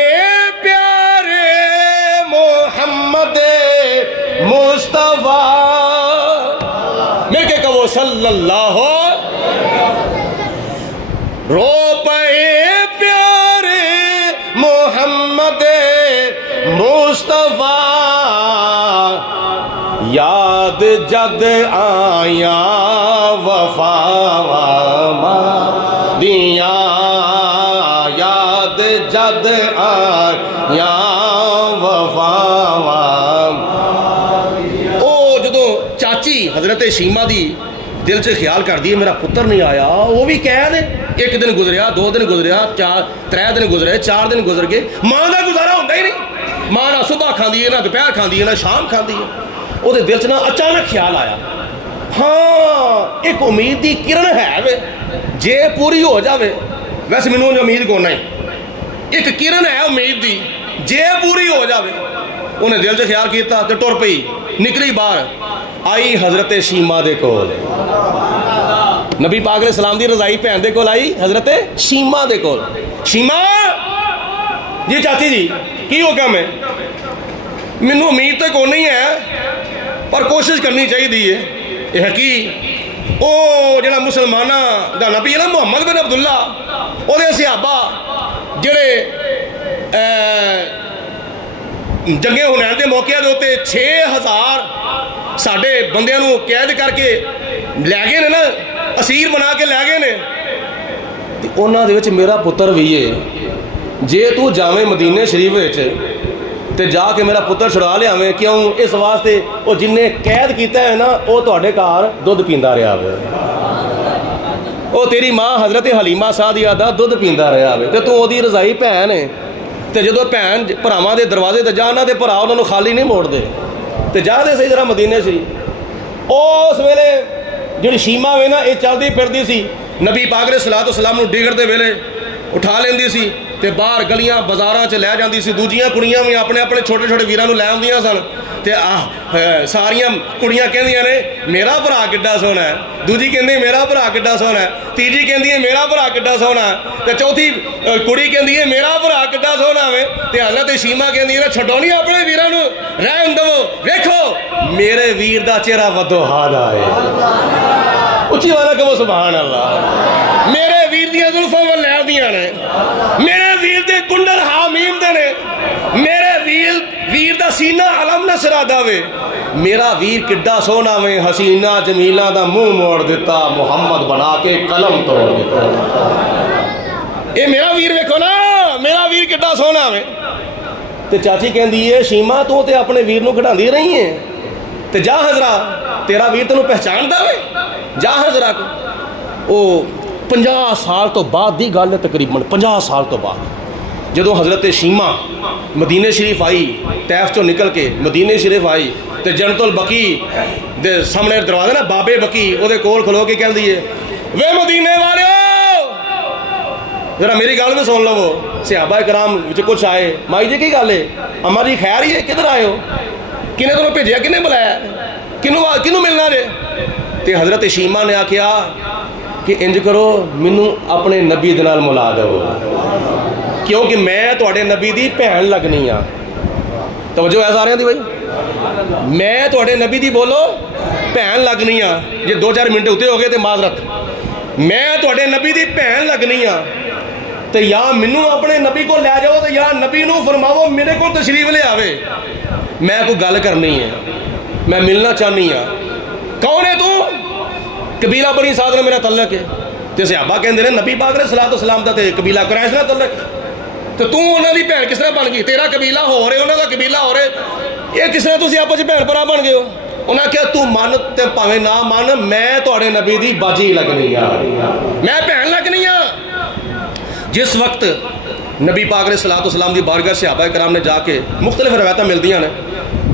پیارے محمد مصطفیٰ، مل کے کہو صلی اللہ، رو پئے پیارے محمد مصطفیٰ، یاد جد آیا وفا ماں دیاں، یاد جد آیا وفا۔ او جدوں چاچی حضرت شیما دی دل سے خیال کر دی میرا پتر نہیں آیا، وہ بھی قید ہے، ایک دن گزریا، دو دن گزریا، ترے دن گزرے، 4 دن گزر گئے، ماں دا گزارا ہوندہ ہی نہیں، ماں نہ صبح کھاندی ہے، نہ دوپہر کھاندی ہے، نہ شام کھاندی ہے۔ وہ دل سے اچانک خیال آیا، ہاں ایک امید دی کرن ہے وے، جے پوری ہو جاوے، ویسے منوں امید کو نہیں، ایک کرن ہے امید دی، جے پوری ہو جاوے۔ انہیں دل سے خیال کیتا تے ٹر پئی، نکلی باہر، آئی حضرت شیما دے کول، نبی پاک علیہ السلام دی رضائی بہن دے کول آئی، حضرت شیما دے کول۔ شیما جی چاچی جی کی حکم ہے؟ منوں امید تو کوئی نہیں ہے پر کوشش کرنی چاہیے یہ ہے کہ او جڑا مسلمانہ دا نبی ہے نا محمد بن عبداللہ، او دے صحابہ جڑے جنگے ہنین دے موقع دے ہوتے 6000 ساڑھے بندیاں نو قید کر کے لے گئے نے نا، اسیر بنا کے لے گئے نے، انہاں دے وچ میرا پتر بھی ہے، جے تو جاویں مدینے شریف وچ تے جا کے میرا پتر چھڑا لیا میں، کیوں؟ اس واسطے وہ جن نے قید کیتا ہے نا وہ تواڈے گھر دودھ پیندا رہیا ہوئے، وہ تیری ماں حضرت حلیمہ سعدیہ دا دودھ پیندا رہیا ہوئے، تے تو او دی رضائی بہن ہے، تے جدوں بہن بھراواں دے دروازے تے جانا تے بھرا انہاں نوں خالی نہیں موڑ دے، تے جا دے صحیح ذرا مدینے شریف۔ اس ویلے جڑی شیما وے نا یہ چلدی پھردی سی، نبی پاک علیہ السلام نوں ڈگڑ دے ویلے اٹھا لیندی سی تے باہر گلیاں بازاراں چ لے جاندی سی، دوجیاں کڑیاں بھی اپنے اپنے چھوٹے چھوٹے ویراں نوں لے آندیاں سن، تے ساریاں کڑیاں کہندیاں نے میرا بھرا کڈا سونا ہے، دوجی کہندی میرا بھرا کڈا سونا ہے، تیجی کہندی ہے میرا بھرا کڈا سونا ہے، تے چوتھی کڑی کہندی ہے میرا بھرا کڈا سونا ہے، تے حضرت شیما کہندی ہے چھڈو نہیں اپنے ویراں نوں رہن دو، ویکھو میرے ویر دا چہرہ ودوہا دا ہے، اچھی والا کہو سبحان اللہ، میرے ویر دیاں زلفاں ول لے دیاں نے میرے ویر دے کنڈل حامیم دے نے میرے ویر دا سینہ علم نہ سرا داوے میرا ویر کڈا سونا میں حسینہ جمیلہ دا منہ موڑ دیتا محمد بنا کے قلم توڑ دیتا اے میرا ویر ویکھو نا میرا ویر کڈا سونا میں تے چاچی کہندی ہے شیما تو تے اپنے ویر نو کھڑاندی رہی ہیں تے جا حضرہ تیرا ویر تینوں پہچان دا وے جا حضرہ کو او 50 سال تو بعد دی گل ہے تقریباً 50 سال تو بعد جدو حضرت شیما مدینہ شریف آئی طیف چو نکل کے مدینہ شریف آئی تے جنت البقی دے سامنے دروازے نا بابے بقی او دے کول کھلو کے کہن دیئے وے مدینہ والے ذرا میری گل میں سن لو صحابہ کرام وچ کچھ آئے مائی جی کی گل ہے اما جی خیر ہی ہے کدھر آئے ہو کنے تمہیں بھیجیا کنے بلایا کنوں ملنا جے تے حضرت شیما نے آکھیا کہ انج کرو منو اپنے نبی دے نال ملا دو کیونکہ میں تواڈے نبی دی بہن لگنی ہاں توجہ ہے سارے دی بھائی میں تواڈے نبی دی بولو بہن لگنی ہاں جے 2-4 منٹ اتنے ہو گئے تے معذرت میں تواڈے نبی دی بہن لگنی ہاں تے یا منو اپنے نبی کو لے جاؤ تے یا نبی نو فرماؤ میرے کو تشریف لے آوے میں کوئی گل کرنی ہے میں ملنا چاہنی ہاں کون ہے تو قبیلہ بنی سعد نے میرا تعلق ہے تے صحابہ کہندے نے نبی پاک علیہ السلام دا تے قبیلہ قریش نال تعلق تے تو انہاں دی بہن کس طرح بن گئی تیرا قبیلہ ہو رہے انہاں دا قبیلہ ہو رہے یہ کس طرح تسی آپس بہن بھرا بن گئے ہو انہاں کہا تو من تے پاویں نہ من میں تواڈے نبی دی باجی لگنی ہاں میں بہن لگنی ہاں جس وقت نبی پاک علیہ السلام دی بارگاہ صحابہ کرام نے جا کے مختلف روایتاں ملدیاں نے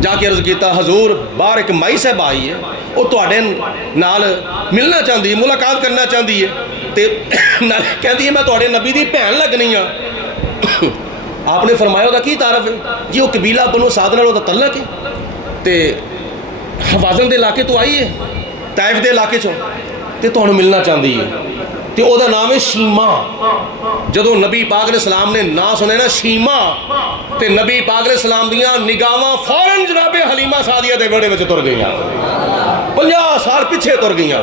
جا کے عرض کیتا حضور باہر ایک مائی صاحب آئی ہے وہ تواڈے نال ملنا چاہندی ہے ملاقات کرنا چاہندی ہے تے کہندی ہے میں تواڈے نبی دی بہن لگنی ہاں آپ نے فرمایا دا کی تعارف ہے جی وہ قبیلہ بنو سعد نال دا تعلق ہے تے حوازن دے علاقے تو آئی ہے طائف دے علاقے چوں تے تانوں ملنا چاہندی ہے تے او دا نام ہے شیما جدو نبی پاک علیہ السلام نے نا سنے نا شیما تے نبی پاک علیہ السلام دیاں نگاواں فوراً جناب حلیمہ سعدیہ دے ویڑے وچ تر گئیاں 50 سال پیچھے تر گئیاں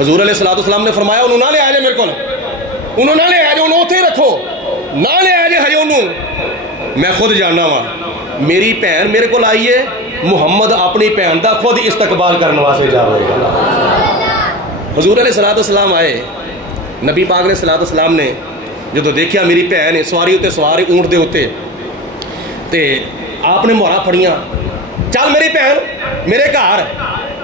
حضور علیہ السلام نے فرمایا انہوں نہ لے آئے میرے کو انہوں نہ لے آئے انہوں اتھے رکھو نہ لے آئے ہجے انہوں میں خود جاننا وا میری بہن میرے کو آئی ہے محمد اپنی بہن دا خود استقبال کرنے واسطے جاوے حضور علیہ السلام آئے نبی پاک علیہ السلام نے جدو دیکھیا میری بہن سواری ہوتے سواری اونٹ دے ہوتے تے آپ نے مہرا پھڑیاں چل میری بہن میرے گھر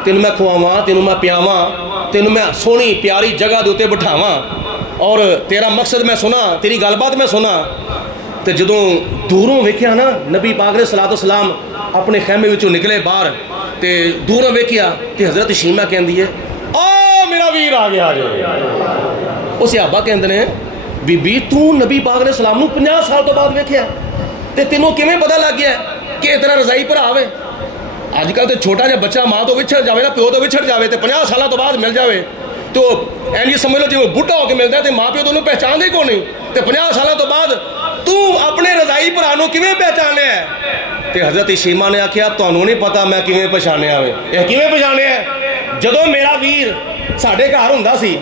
تینوں میں کھواواں تینوں میں پیاواں تینوں میں سونی پیاری جگہ دے ہوتے بٹھاواں اور تیرا مقصد میں سنا تیری گل بات میں سنا تے جدوں دوروں ویکھیا نا نبی پاک علیہ السلام اپنے خیمے وچوں نکلے باہر تے دوروں ویکھیا تے حضرت شیما کہندی ہے آ میرا ویر آ گیا وہ صحابہ کہندے نے بی بی تو نبی پاک علیہ السلام نو 50 سال تو بعد ویکھیا تے تینوں کیویں پتہ لگ گیا کہ اتنا رضائی پر آوے آج کل تے چھوٹا جا بچہ ماں تو وچھڑ جاوے نا پیو تو وچھڑ جاوے تے 50 سالہ تو بعد مل جاوے تو این یہ سمجھ لو جی وہ بڈھا ہو کے ملتا ہے تے ماں پیو تو انہوں پہچان دے کو نہیں تے 50 سالہ تو بعد تو اپنے رضائی پر آنوں کیویں پہچانے ہے تے حضرت شیما نے آکھیا اب تانوں نہیں پتا میں کیویں پہچانے آوے یہ کیویں پہچانے ہے جدوں میرا ویر ساڈے گھر ہوندا سی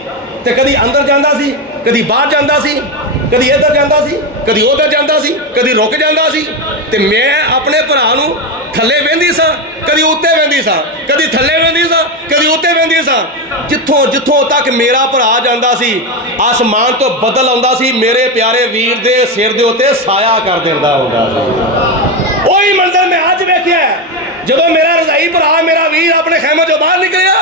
تے کدی اندر جاندا سی کدی باہر جاندا سی کدی ادھر جاندا سی کدی ادھر جاندا سی کدی رک جاندا سی تے میں اپنے بھرا نوں تھلے ویندی سا کدی اوتے ویندی سا کدی تھلے ویندی سا کدی اوتے ویندی سا جتھوں تک میرا بھرا جاندا سی آسمان تو بدل آوندا سی میرے پیارے ویر دے سر دے اوتے سایہ کر دیندا ہوندا سی وہی منظر میں اج ویکھیا ہے جدوں میرا رضائی بھرا میرا ویر اپنے خیمے چوں باہر نکلیا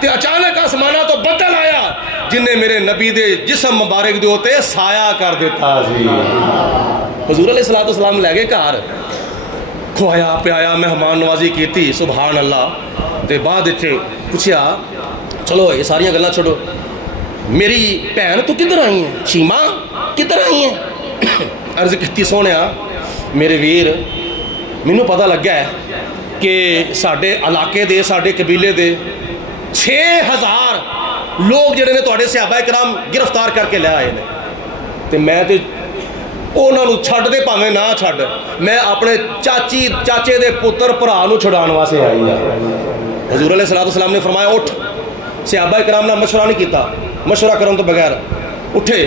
تے اچانک آسمانہ تو بدل آیا جن نے میرے نبی دے جسم مبارک دے ہوتے سایہ کر دیتا سی حضور علیہ السلام لے گئے گھر کھوایا پیایا مہمان نوازی کیتی سبحان اللہ تے بعد پوچھیا چلو یہ ساری گلاں چھوڑو میری بہن تو کدھر آئی ہیں شیما کدھر آئی ہیں عرض کیتی سونیا میرے ویر مینوں پتہ لگا ہے کہ ساڈے علاقے دے ساڈے قبیلے دے 6000 لوگ جڑے نے تواڈے صحابہ کرام گرفتار کر کے لے آئے نے تے میں تے انہاں نوں چھڈ دے پاویں نہ چھڈ میں اپنے چاچے دے پتر بھرا نوں چھڈان واسطے آئی ہاں حضور علیہ السلام نے فرمایا اٹھ صحابہ کرام نے مشورہ نہیں کیتا مشورہ کرن تو بغیر اٹھے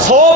100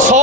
100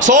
100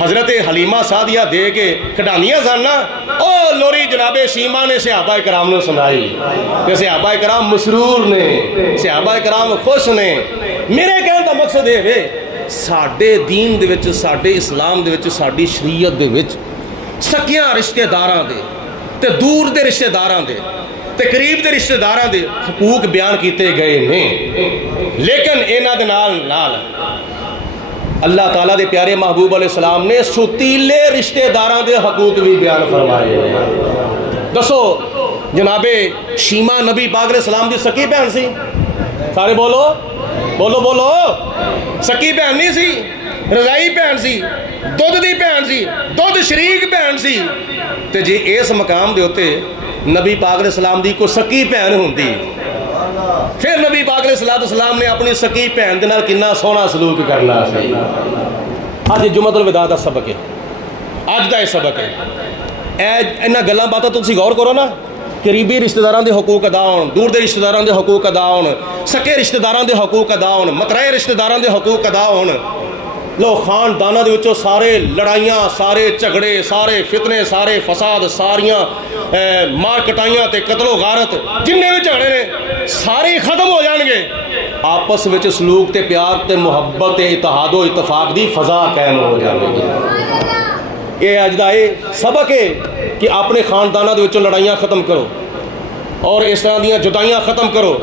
حضرت حلیمہ سعدیہ دے کے کھڈانیاں سن نا، او لوری جناب شیمہ نے صحابہ کرام نے سنائی کہ صحابہ کرام مسرور نے، صحابہ کرام خوش نے۔ میرے کہنے کا مقصد یہ ہے ساڈے دین دے وچ، ساڈے اسلام دے وچ، ساڈی شریعت دے وچ سکیاں رشتہ داراں دے تے دور دے رشتہ داراں دے تے قریب دے رشتہ داراں دے حقوق بیان کیتے گئے نے، لیکن انہاں دے نال اللہ تعالیٰ دے پیارے محبوب علیہ السلام نے ستیلے رشتہ داراں دے حقوق بھی بیان فرمائے۔ دسو جناب شیمہ نبی پاک علیہ السلام دی سکی بہن سی؟ سارے بولو بولو بولو، سکی بہن نہیں سی، رضائی بہن سی، دودھ دی بہن سی، دودھ شریک بہن سی۔ تے جی اس مقام دے ہوتے نبی پاک علیہ السلام دی کو سکی بہن ہوندی، پھر نبی پاک علیہ السلام نے اپنی سکی بہن دے نال کنا سونا سلوک کرنا سی۔ اج جمعۃ الوداع دا سبق ہے، اج دا یہ سبق ہے۔ انہاں گلاں باتاں تسی غور کرو نا، قریبی رشتہ داراں دے حقوق ادا ہون، دور دے رشتہ داراں دے حقوق ادا ہون، سکے رشتہ داراں دے حقوق ادا ہون، مترائے رشتہ داراں دے حقوق ادا ہون۔ لو خانداناں دے وچوں سارے لڑائیاں، سارے جھگڑے، سارے فتنے، سارے فساد، ساریاں مار کٹائیاں تے قتل و غارت جننے بھی جھگڑے نے سارے ختم ہو جان گے، آپس وچ سلوک تے پیار تے محبت تے اتحاد و اتفاق دی فضا قائم ہو جائے گی۔ یہ اج دا یہ سبق ہے کہ اپنے خانداناں دے وچوں لڑائیاں ختم کرو اور اس طرح دیاں جدائیاں ختم کرو،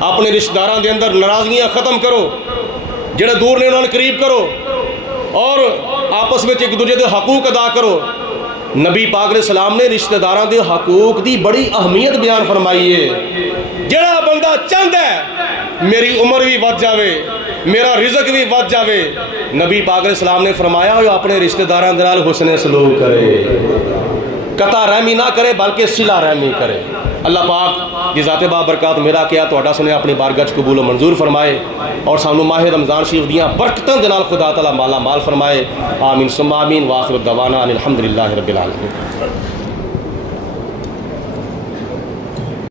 اپنے رشتہ داراں دے اندر ناراضگیاں ختم کرو، جڑے دور نے انہوں نے قریب کرو اور آپس میں ایک دوسرے دے حقوق ادا کرو۔ نبی پاک علیہ السلام نے رشتہ داراں دے حقوق دی بڑی اہمیت بیان فرمائی ہے۔ جڑا بندہ چاہتا ہے میری عمر بھی ود جاوے، میرا رزق بھی ود جاوے، نبی پاک علیہ السلام نے فرمایا وہ اپنے رشتہ داراں دے نال حسن سلوک کرے، قطع رحمی نہ کرے بلکہ صلہ رحمی کرے۔ اللہ پاک جی ذات بابرکات میرا کیا تہاڈا سنیا اپنی بارگاہ وچ قبول و منظور فرمائے اور سانو ماہ رمضان شریف دیاں برکتاں دے نال خدا تعالی مالا مال فرمائے۔ آمین ثم آمین، وآخر دعوانا ان الحمدللہ رب العالمین۔